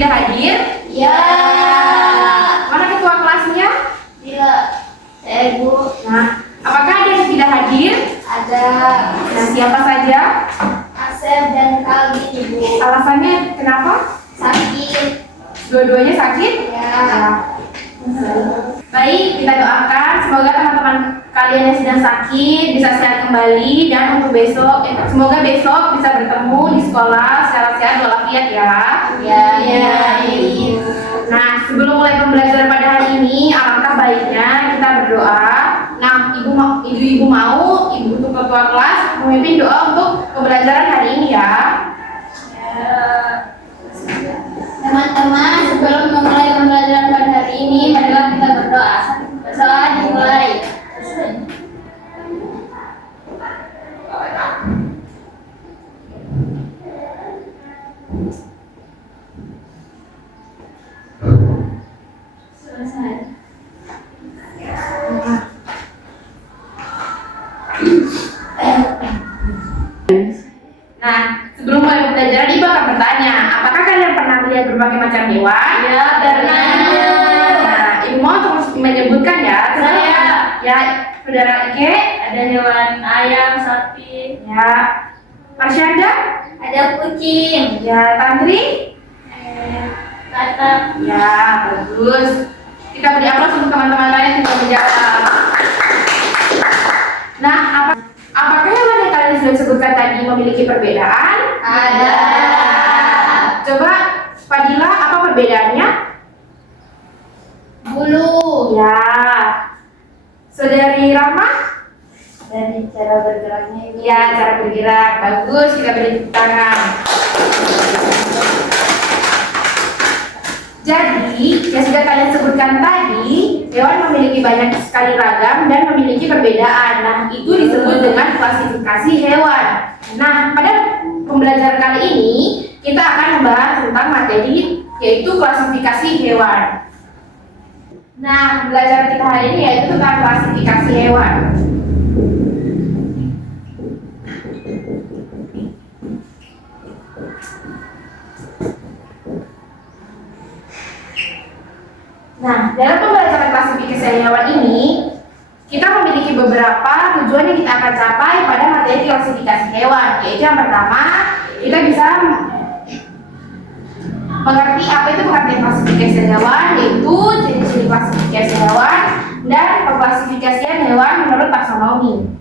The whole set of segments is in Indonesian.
tidak hadir? Ya. Mana ketua kelasnya? Tidak. Saya Ibu. Nah, apakah ada yang tidak hadir? Ada Nah, siapa saja? Asep dan Kalbi Ibu. Alasannya kenapa? Sakit. Dua-duanya sakit? Ya. Baik, kita doakan semoga teman-teman kalian yang sedang sakit bisa sehat kembali, dan untuk besok, semoga besok bisa bertemu di sekolah secara sehat walafiat ya. Ya. Ibu. Nah, sebelum mulai pembelajaran pada hari ini, alangkah baiknya kita berdoa. Nah, ibu mau ibu untuk ketua kelas memimpin doa untuk pembelajaran hari ini ya. Teman-teman, sebelum memulai pembelajaran pada hari ini, marilah kita berdoa. Berdoa dimulai. Selesai. Nah, sebelum mulai pembelajaran, ibu akan bertanya, apakah kalian pernah melihat berbagai macam hewan? Ya, pernah. Nah, ibu mau terus menyebutkan ya. Saya. Ya, saudara Ike. Ada hewan ayam, sapi, Ya, Marsyanda. ada kucing, Ya, Tantri. katak. Ya, bagus. Kita beri aplaus untuk teman-teman lain yang sudah menjawab. Nah, apakah hewan yang kalian sudah sebutkan tadi memiliki perbedaan? Ada. Coba, Fadila, apa perbedaannya? Bulu. Ya. Saudari Rahma? Dari cara bergeraknya Ibu. Ya, cara bergerak. Bagus, kita beri tepuk tangan. Jadi, yang sudah kalian sebutkan tadi, hewan memiliki banyak sekali ragam dan memiliki perbedaan. Nah, itu disebut dengan klasifikasi hewan. Nah, pada pembelajaran kali ini, kita akan membahas tentang materi, yaitu klasifikasi hewan. Nah, pembelajaran kita hari ini yaitu tentang klasifikasi hewan. Nah, dalam pembelajaran klasifikasi hewan ini, kita memiliki beberapa tujuan yang kita akan capai pada materi klasifikasi hewan. Yaitu yang pertama, kita bisa mengerti apa itu pengertian klasifikasi hewan, yaitu jenis-jenis klasifikasi hewan dan pengklasifikasian hewan menurut taksonomi.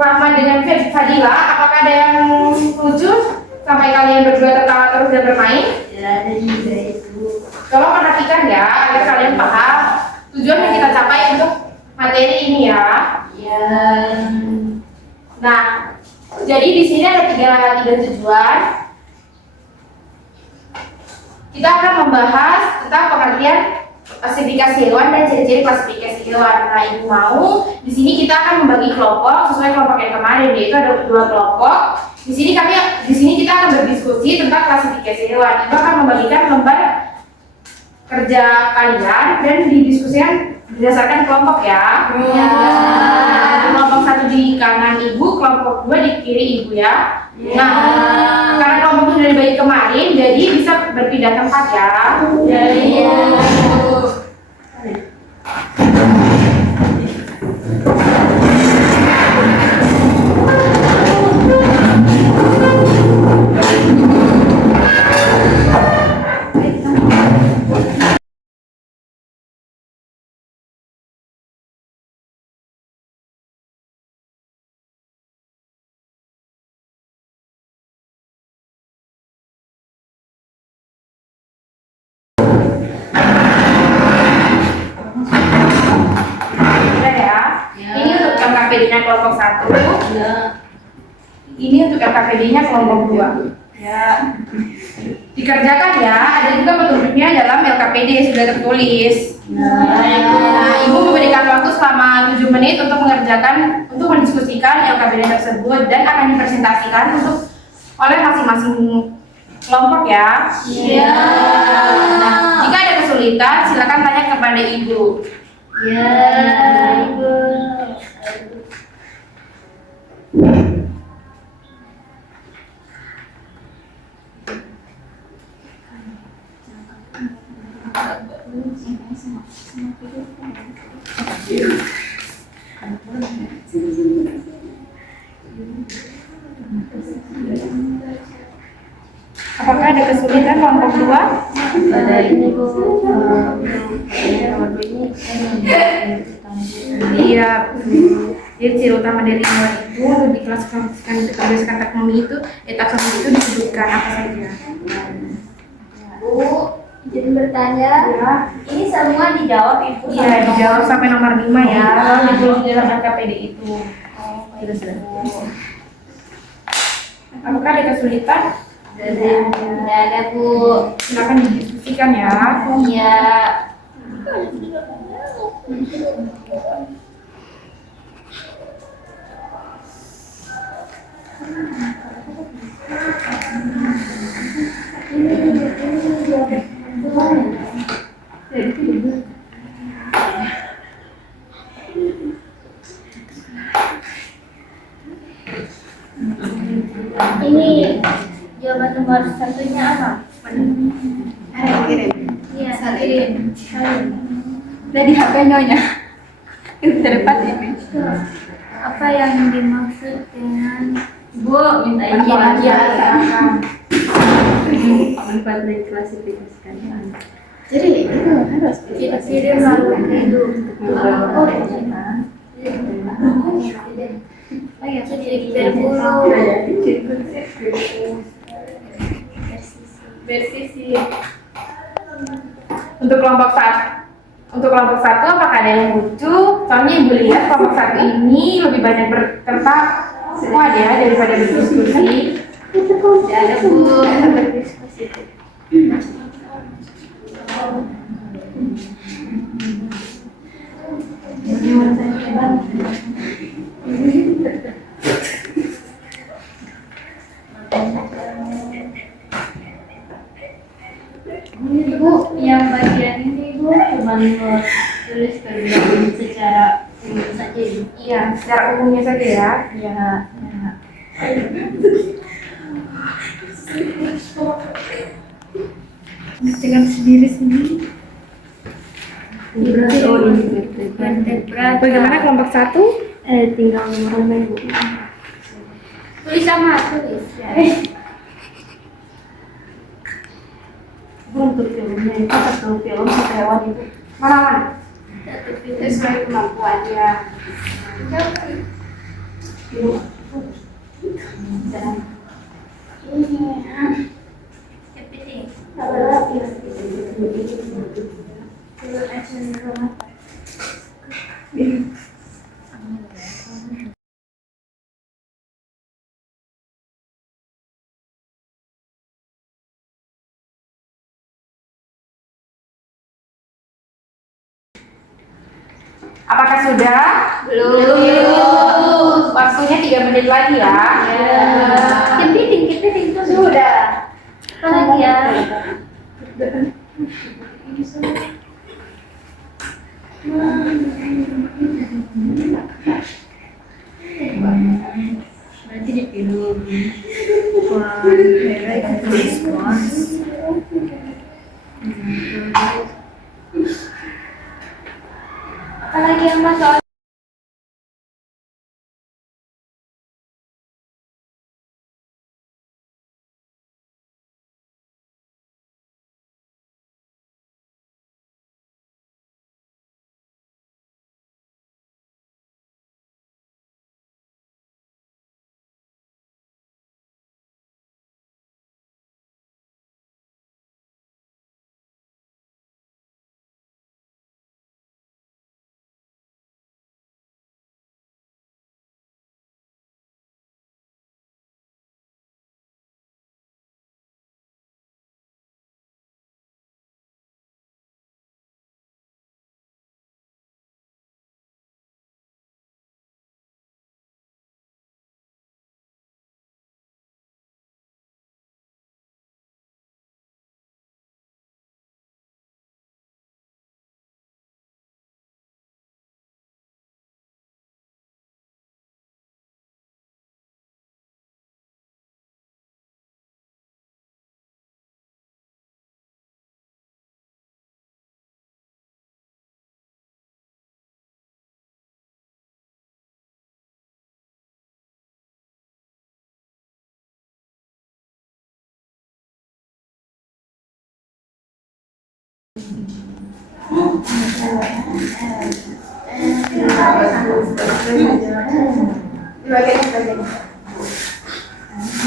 Rahma dengan Fadila, apakah ada yang lucu sampai kalian berdua tertawa terus dan bermain? Ya, ada juga itu. Tolong perhatikan ya, agar kalian paham tujuan yang kita capai untuk materi ini ya. Ya. Nah, jadi di sini ada tiga tujuan. Kita akan membahas tentang pengertian klasifikasi hewan dan ciri-ciri klasifikasi hewan. Nah, ibu mau di sini kita akan membagi kelompok sesuai kelompok yang kemarin, yaitu ada 2 kelompok. Di sini kita akan berdiskusi tentang klasifikasi hewan. Ibu akan membagikan lembar kerja kalian dan didiskusikan berdasarkan kelompok ya. Ya. Kelompok 1 di kanan ibu, kelompok 2 di kiri ibu ya. Nah, karena kelompok sudah dibagi kemarin, jadi bisa berpindah tempat ya. Ini untuk LKPD-nya kelompok 2. Ya. Dikerjakan ya, ada juga petunjuknya dalam LKPD sudah tertulis. Nah, Ibu memberikan waktu selama 7 menit untuk mendiskusikan LKPD tersebut dan akan dipresentasikan oleh masing-masing kelompok ya. Iya. Nah, jika ada kesulitan silakan tanya kepada Ibu. Ya, Ibu. Apakah ada kesulitan kelompok 2? Ada ini Bu. Iya. Jadi ciri utama dari nilai itu untuk diklasifikasikan berdasarkan taksonomi itu disebutkan apa saja? Bu, izin bertanya. Ya. Ini semua dijawab Ibu. Iya, dijawab sampai nomor 5 ya. Lalu ditulis di dalam LKPD itu. Sudah. Apakah ada kesulitan? Tidak ada Bu. Silakan didiskusikan ya. Iya. Ini jawaban nomor satunya apa? Kirim. Iya, salin. Dari HP nyonya. Itu terdapat ini. Apa yang dimaksud dengan Bu minta Manfaat izin? ya. Manfaat diklasifikasikan. Jadi itu harus Kirim lalu hidup. Oh, iya. Ciri berbulu. bersisi. Untuk kelompok satu apakah ada yang lucu? Soalnya Ibu lihat kelompok satu ini lebih banyak berkata ya daripada berdiskusi. Tidak ada Bu. Berdiskusi. Ini Bu, yang bagian ini Bu cuma tulis kerjaan secara umum saja. Iya, secara umumnya saja ya. Ya. Dengan sendiri. Vertebrata. Bagaimana kelompok satu? Tinggal nomornya Ibu. Tulis sama tulis. Ya. Untuk filmnya itu satu film satu hewan itu. Mana? Satu film. Sesuai kemampuannya. Kepiting. Apakah sudah? Belum. Waktunya 3 menit lagi ya. Kepiting itu sudah. Apa lagi ya? Berarti di film respons. Apa lagi yang masuk?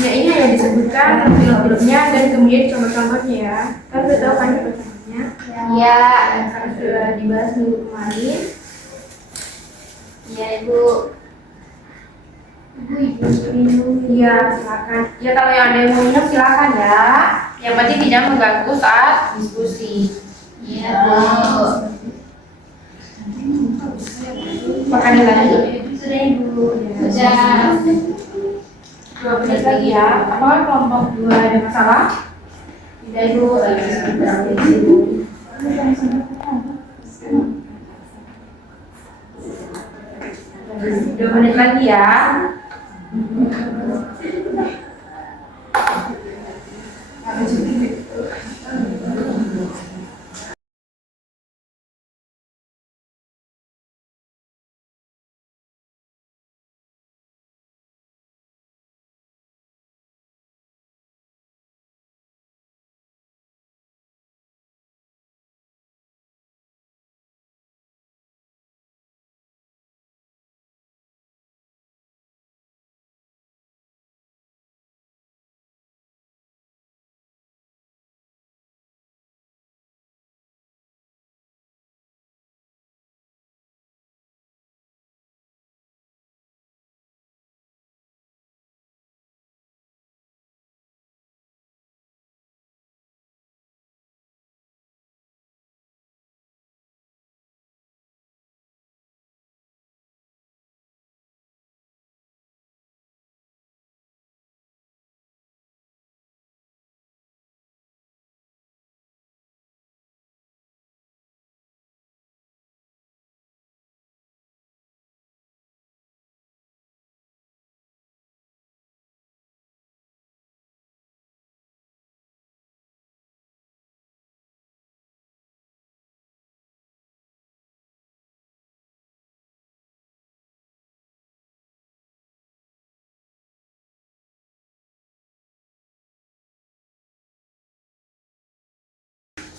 Ya ini hanya disebutkan film-filmnya dan kemudian contoh-contohnya ya. Kan sudah tahu kan contoh-contohnya? Iya. Karena sudah dibahas minggu kemarin. Iya, Ibu. Iya, silakan. Ya kalau yang ada yang mau minum silakan ya. Yang penting tidak mengganggu saat diskusi. Iya, Bu. Makan lagi. Sudah, Ibu. Sudah. 2 menit lagi ya. Apakah kelompok 2 ada masalah? Tidak, Ibu. 2 menit lagi ya.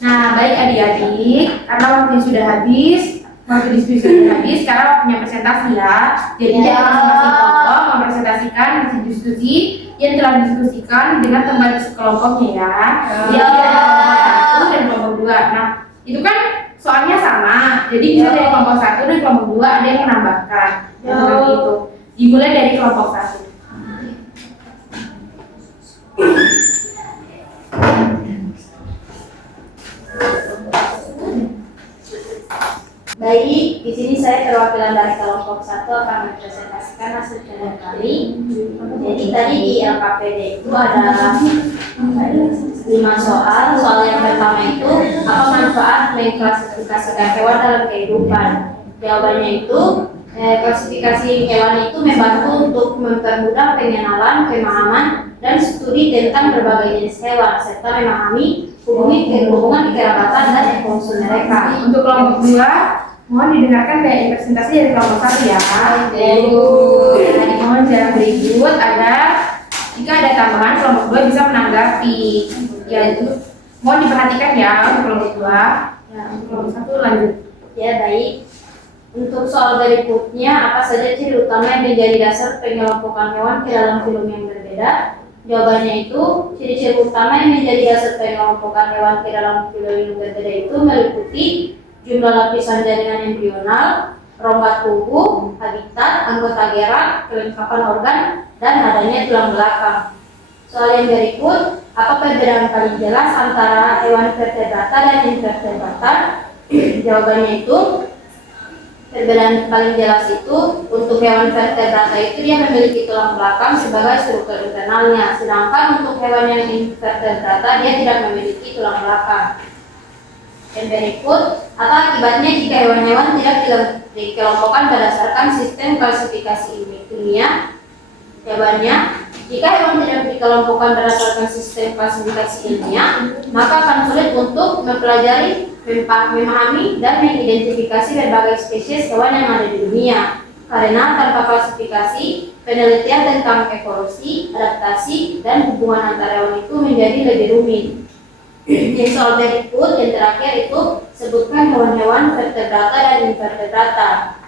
Nah, baik adik-adik, karena waktunya sudah habis, waktu diskusi sudah habis, sekarang waktunya presentasi ya. Jadi Ya. dari masing-masing kelompok mempresentasikan hasil diskusi yang telah diskusikan dengan teman sekelompoknya ya. Ya. Jadi dari kelompok 1 dan kelompok 2. Nah, itu kan soalnya sama. Jadi bisa dari kelompok 1 dan kelompok 2 ada yang menambahkan. Ya. Seperti itu. Dimulai dari kelompok 1. Baik, di sini saya perwakilan dari kelompok 1 akan mempresentasikan hasil kajian kami. Jadi tadi di LKPD itu ada 5 soal. Soal yang pertama itu, apa manfaat mengklasifikasikan hewan dalam kehidupan? Jawabannya itu, klasifikasi hewan itu membantu untuk mempermudah pengenalan, pemahaman, dan studi tentang berbagai jenis hewan, serta memahami hubungan kekerabatan dan evolusi mereka. Untuk kelompok 2, mohon didengarkan kayak presentasi dari kelompok 1 ya. Jadi mohon jangan berikut agar jika ada tambahan kelompok 2 bisa menanggapi. Yaitu mohon diperhatikan ya untuk kelompok 2. Ya, untuk kelompok 1 lanjut. Ya, baik. Untuk soal berikutnya, apa saja ciri utama yang menjadi dasar pengelompokan hewan ke dalam film yang berbeda? Jawabannya itu, ciri-ciri utama yang menjadi dasar pengelompokan hewan ke dalam film yang berbeda itu meliputi jumlah lapisan jaringan embrional, rongga tubuh, habitat, anggota gerak, kelengkapan organ, dan adanya tulang belakang. Soal yang berikut, apa perbedaan paling jelas antara hewan vertebrata dan invertebrata? Jawabannya itu, perbedaan paling jelas itu untuk hewan vertebrata itu dia memiliki tulang belakang sebagai struktur internalnya, sedangkan untuk hewan yang invertebrata dia tidak memiliki tulang belakang. Yang berikut, apa akibatnya jika hewan-hewan tidak dikelompokkan berdasarkan sistem klasifikasi ilmiah? Jawabannya, jika hewan tidak dikelompokkan berdasarkan sistem klasifikasi ilmiah, maka akan sulit untuk mempelajari, memahami, dan mengidentifikasi berbagai spesies hewan yang ada di dunia. Karena tanpa klasifikasi, penelitian tentang evolusi, adaptasi, dan hubungan antar hewan itu menjadi lebih rumit. Yang soal berikut yang terakhir itu sebutkan hewan-hewan vertebrata dan invertebrata.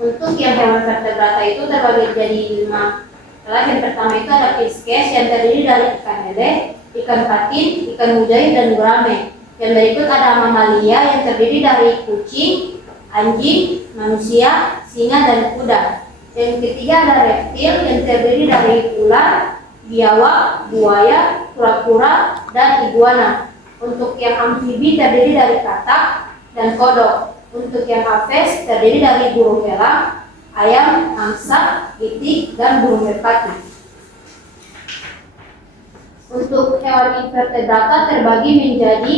Untuk yang hewan vertebrata itu terbagi jadi 5. Yang pertama itu ada fishes yang terdiri dari ikan lele, ikan patin, ikan mujair, dan gurame. Yang berikut ada mamalia yang terdiri dari kucing, anjing, manusia, singa, dan kuda. Yang ketiga ada reptil yang terdiri dari ular, biawak, buaya, kura-kura, dan iguana. Untuk yang amfibi terdiri dari katak dan kodok. Untuk yang aves terdiri dari burung elang, ayam, angsa, itik, dan burung merpati. Untuk hewan invertebrata terbagi menjadi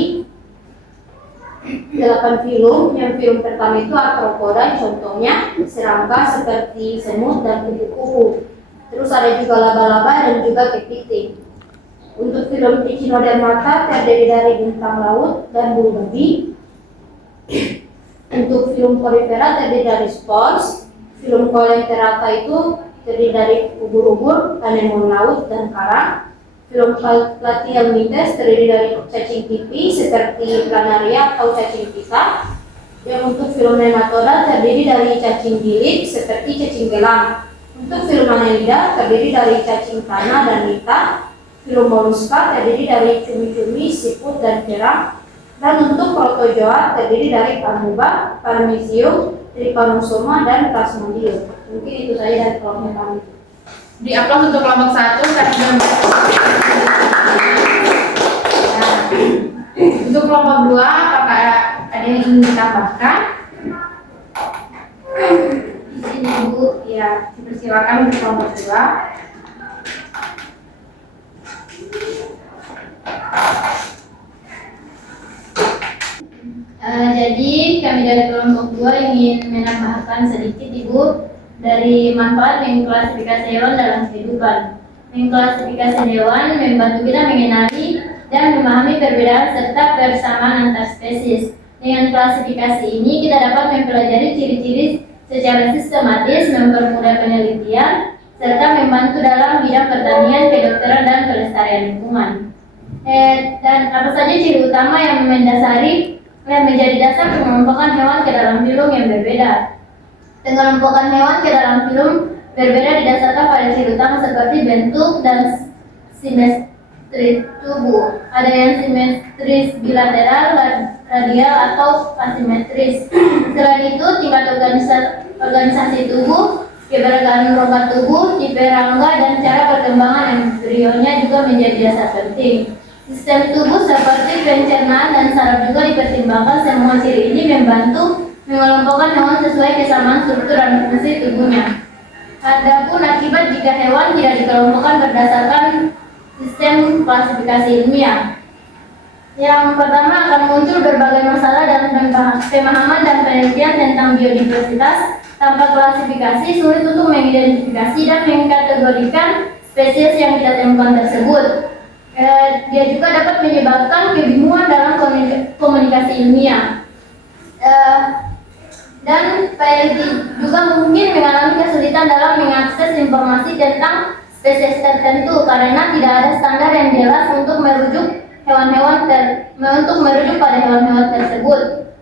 8 filum. Yang filum pertama itu arthropoda, contohnya serangga seperti semut dan kupu-kupu. Terus ada juga laba-laba dan juga kepiting. Untuk filum Echinodermata terdiri dari bintang laut dan bulu babi. Untuk filum Porifera terdiri dari spons. Filum Coelenterata itu terdiri dari ubur-ubur, anemon laut, dan karang. Filum Platyhelminthes terdiri dari cacing pipi seperti planaria atau cacing pita. Yang untuk filum Nematoda terdiri dari cacing gilik seperti cacing gelang. Untuk filum Annelida terdiri dari cacing tanah dan nita. Filum Mollusca terdiri dari cumi-cumi, siput, dan kerang. Dan untuk Protozoa terdiri dari amoeba, paramecium, trypanosoma, dan plasmodium. Mungkin itu saja dari kelompok kami. Di upload untuk kelompok 1 tadi untuk kelompok 2 apakah ada yang ingin ditambahkan? Di sini Bu, ya dipersilakan untuk kelompok 2. Jadi kami dari kelompok 2 ingin menambahkan sedikit Ibu dari manfaat mengklasifikasi hewan dalam kehidupan. Mengklasifikasi hewan membantu kita mengenali dan memahami perbedaan serta persamaan antar spesies. Dengan klasifikasi ini kita dapat mempelajari ciri-ciri secara sistematis, mempermudah penelitian, serta membantu dalam bidang pertanian, kedokteran, dan pelestarian lingkungan. Dan apa saja ciri utama yang mendasari yang menjadi dasar pengelompokan hewan ke dalam filum yang berbeda. Pengelompokan hewan ke dalam filum berbeda didasarkan pada ciri utama seperti bentuk dan simetri tubuh. Ada yang simetris bilateral, radial, atau asimetris. Selain itu, tingkat organisasi tubuh, keberagaman rongga tubuh, tipe rangga, dan cara perkembangan embrionya juga menjadi dasar penting. Sistem tubuh seperti pencernaan dan saraf juga dipertimbangkan. Semua ciri ini membantu mengelompokkan hewan sesuai kesamaan struktur dan fungsi tubuhnya. Adapun akibat jika hewan tidak dikelompokkan berdasarkan sistem klasifikasi ilmiah. Yang pertama akan muncul berbagai masalah dalam pemahaman dan penelitian tentang biodiversitas. Tanpa klasifikasi sulit untuk mengidentifikasi dan mengkategorikan spesies yang kita temukan tersebut. Dia juga dapat menyebabkan kebingungan dalam komunikasi ilmiah. Dan peneliti juga mungkin mengalami kesulitan dalam mengakses informasi tentang spesies tertentu karena tidak ada standar yang jelas untuk merujuk pada hewan-hewan tersebut.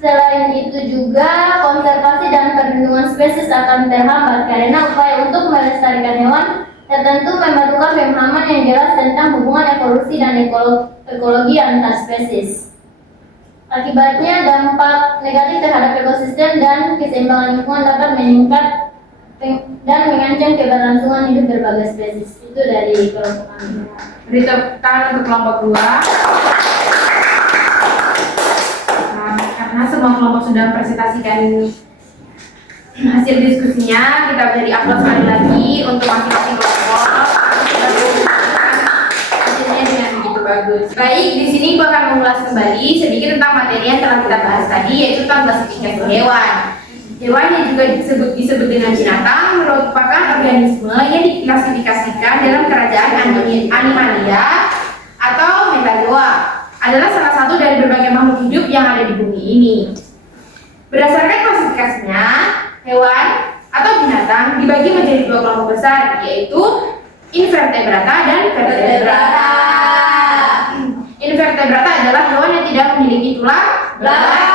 Selain itu juga konservasi dan perlindungan spesies akan terhambat karena upaya untuk melestarikan hewan tertentu memerlukan pemahaman yang jelas tentang hubungan evolusi dan ekologi antar spesies. Akibatnya dampak negatif terhadap ekosistem dan keseimbangan lingkungan dapat meningkat dan mengancam keberlangsungan hidup berbagai spesies. Itu dari kelompok kami. Beri tepuk tangan untuk kelompok 2. Karena semua kelompok sudah mempresentasikan hasil diskusinya, kita beri upload sekali lagi untuk masing-masing kelompok. Hasilnya dengan begitu bagus. Baik, di sini Ibu akan mengulas kembali sedikit tentang materi yang telah kita bahas tadi, yaitu tentang klasifikasi hewan. Hewan yang juga disebut dengan binatang merupakan organisme yang diklasifikasikan dalam kerajaan Animalia atau Metazoa. Adalah salah satu dari berbagai makhluk hidup yang ada di bumi ini. Berdasarkan klasifikasinya, hewan atau binatang dibagi menjadi 2 kelompok besar, yaitu invertebrata dan vertebrata. Invertebrata Belakang.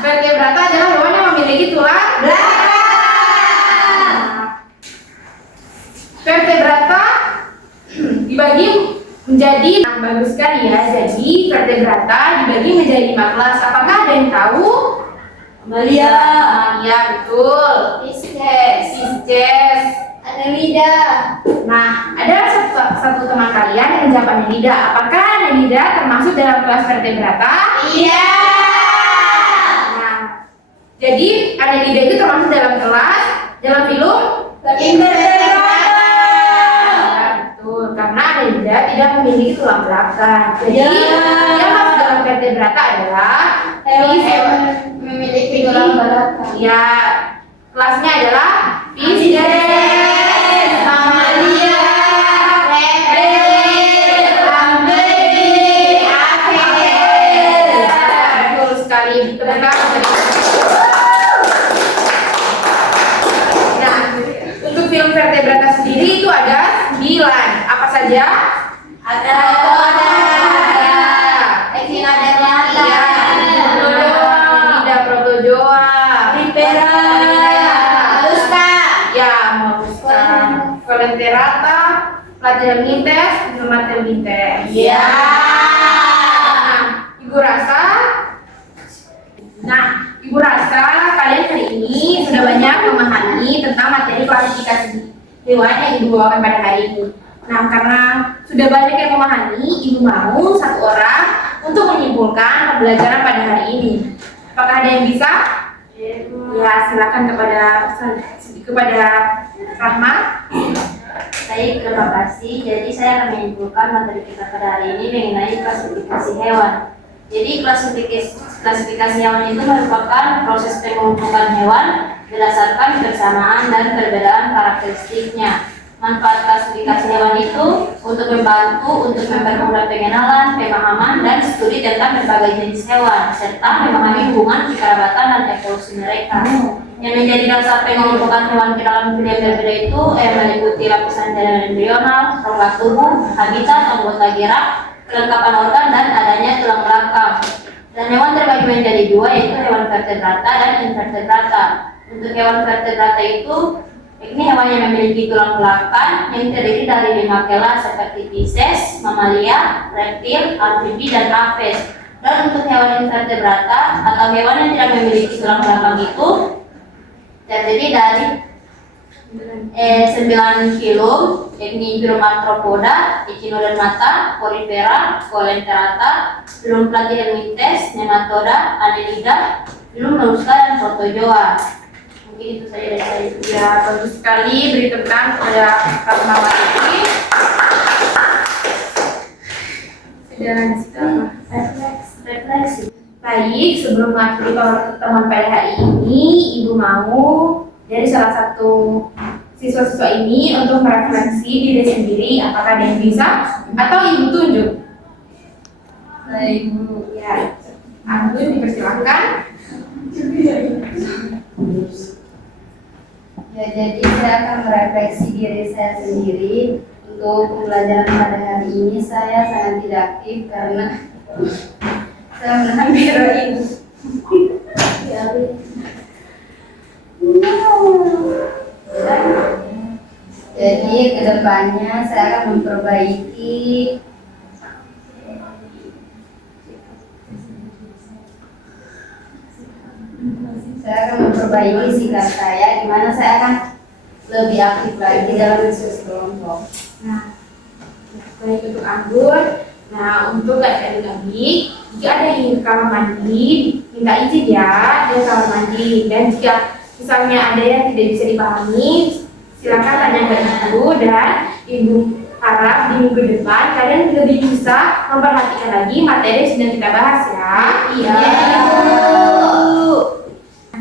Vertebrata adalah hewan yang memiliki tulang Belakang. Vertebrata dibagi menjadi, nah, bagus sekali ya. Jadi vertebrata dibagi menjadi 5 kelas. Apakah ada yang tahu? Amalia. Iya, betul. Pisces. Pisces. Annelida. Nah, ada satu teman kalian yang menjawab Annelida. Apakah Annelida termasuk dalam kelas vertebrata? Iya. Nah, jadi Annelida itu termasuk dalam kelas dalam film Invertebrata. Ya, betul. Karena Annelida tidak memiliki tulang belakang. Jadi Ya. yang masuk dalam vertebrata adalah Hewan memiliki tulang belakang. Ya, kelasnya adalah Pisces, Mamalia, reptil, amfibi, aphid. Betul sekali. Benar. Nah, untuk film vertebrata sendiri itu ada 9. Apa saja? Ada Echinodermata, Annelida, Protozoa, Vipera, Mollusca, ya, Mollusca, Coleoterata, Platyhelminthes, Dermathelminthes. Ya. Ibu Rasa. Nah, Ibu Rasa, kalian hari ini sudah banyak memahami tentang materi klasifikasi hewan yang Ibu bawakan pada hari ini. Nah, karena sudah banyak yang memahami, Ibu mau satu orang untuk menyimpulkan pembelajaran pada hari ini. Apakah ada yang bisa? Ya, silakan kepada Rahma. Baik, terima kasih. Jadi saya akan menyimpulkan materi kita pada hari ini mengenai klasifikasi hewan. Jadi klasifikasi hewan itu merupakan proses pengelompokan hewan berdasarkan kesamaan dan perbedaan karakteristiknya. Manfaat klasifikasi hewan itu untuk membantu untuk mempermudah pengenalan, pemahaman, dan studi tentang berbagai jenis hewan, serta memahami hubungan kekerabatan dan evolusi mereka. Yang menjadi dasar pengelompokan hewan ke dalam pilihan berbeda itu meliputi lapisan jaringan embrional, rongga tubuh, habitat, anggota gerak, kelengkapan organ, dan adanya tulang belakang. Dan hewan terbagi menjadi 2, yaitu hewan vertebrata dan invertebrata. Untuk hewan vertebrata itu, ini hewan yang memiliki tulang belakang yang terdiri dari 5 kelas seperti Pisces, Mamalia, reptil, amfibi, dan aves. Dan untuk hewan invertebrata atau hewan yang tidak memiliki tulang belakang itu terdiri dari 9 filum, yakni filum Arthropoda, Echinodermata, Porifera, Coleoterata, filum Platyhelminthes, Nematoda, Annelida, filum Mollusca, dan Protozoa. Mungkin itu saja dari saya. Ya, bagus sekali. Beri tepuk tangan kepada Rahma ini. Sudah lanjut apa? Refleksi. Baik, sebelum mengakhiri pertemuan pada hari ini, Ibu mau dari salah satu siswa-siswa ini untuk merefleksi diri sendiri, apakah ada yang bisa atau Ibu tunjuk? Baik, Bu. Ya, Anggun dipersilakan. Ya, jadi saya akan merefleksi diri saya sendiri. Untuk pembelajaran pada hari ini saya sangat tidak aktif karena saya menahan biro ini. Jadi kedepannya saya akan memperbaiki sikap saya, di mana saya akan lebih aktif lagi dalam diskusi kelompok. Nah, baik untuk Anggun. Nah, untuk adik-adik, jika ada yang ingin ke kamar mandi, minta izin ya di kamar mandi. Dan jika misalnya ada yang tidak bisa dipahami, silakan tanya ke Ibu, dan Ibu harap di minggu depan kalian lebih bisa memperhatikan lagi materi yang sedang kita bahas ya. Iya.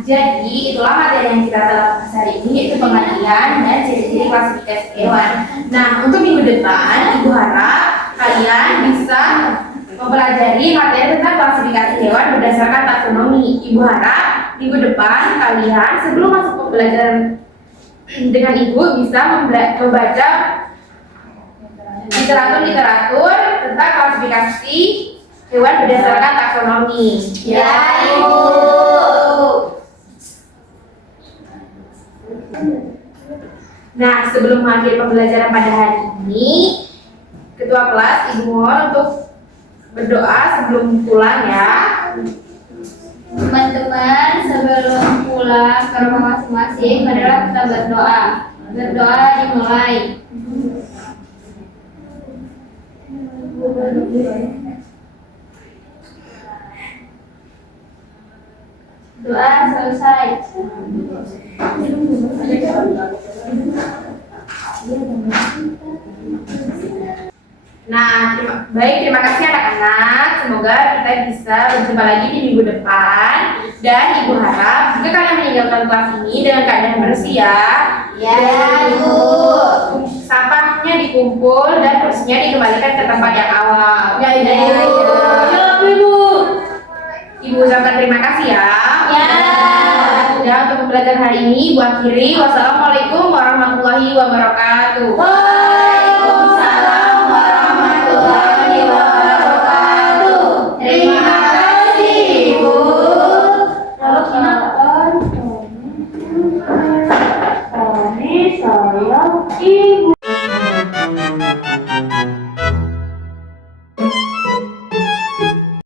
Jadi itulah materi yang kita telah bahas hari ini, yaitu pengertian dan ciri-ciri klasifikasi hewan. Nah, untuk minggu depan, Ibu harap kalian bisa mempelajari materi tentang klasifikasi hewan berdasarkan taksonomi. Ibu harap minggu depan kalian sebelum masuk pembelajaran dengan Ibu bisa membaca literatur tentang klasifikasi hewan berdasarkan taksonomi. Ya, Ibu. Nah, sebelum mengakhiri pembelajaran pada hari ini, Ketua kelas Ibu mohon untuk berdoa sebelum pulang ya. Teman-teman, sebelum pulang ke rumah masing-masing, marilah kita berdoa. Berdoa dimulai. Doa selesai. Nah, terima kasih anak-anak. Semoga kita bisa berjumpa lagi di minggu depan. Dan Ibu harap jika kalian meninggalkan kelas ini dengan keadaan bersih ya. Ya, Ibu. Sampahnya dikumpul dan kursinya dikembalikan ke tempat yang awal. Ya, Ibu. Ya, Ibu. Ibu ucapkan terima kasih ya. Ya. Dan untuk pembelajaran hari ini, Ibu akhiri. Wassalamualaikum warahmatullahi wabarakatuh. Waalaikumsalam warahmatullahi wabarakatuh. Terima kasih, Ibu. Lalu kenapa? Ini saya Ibu.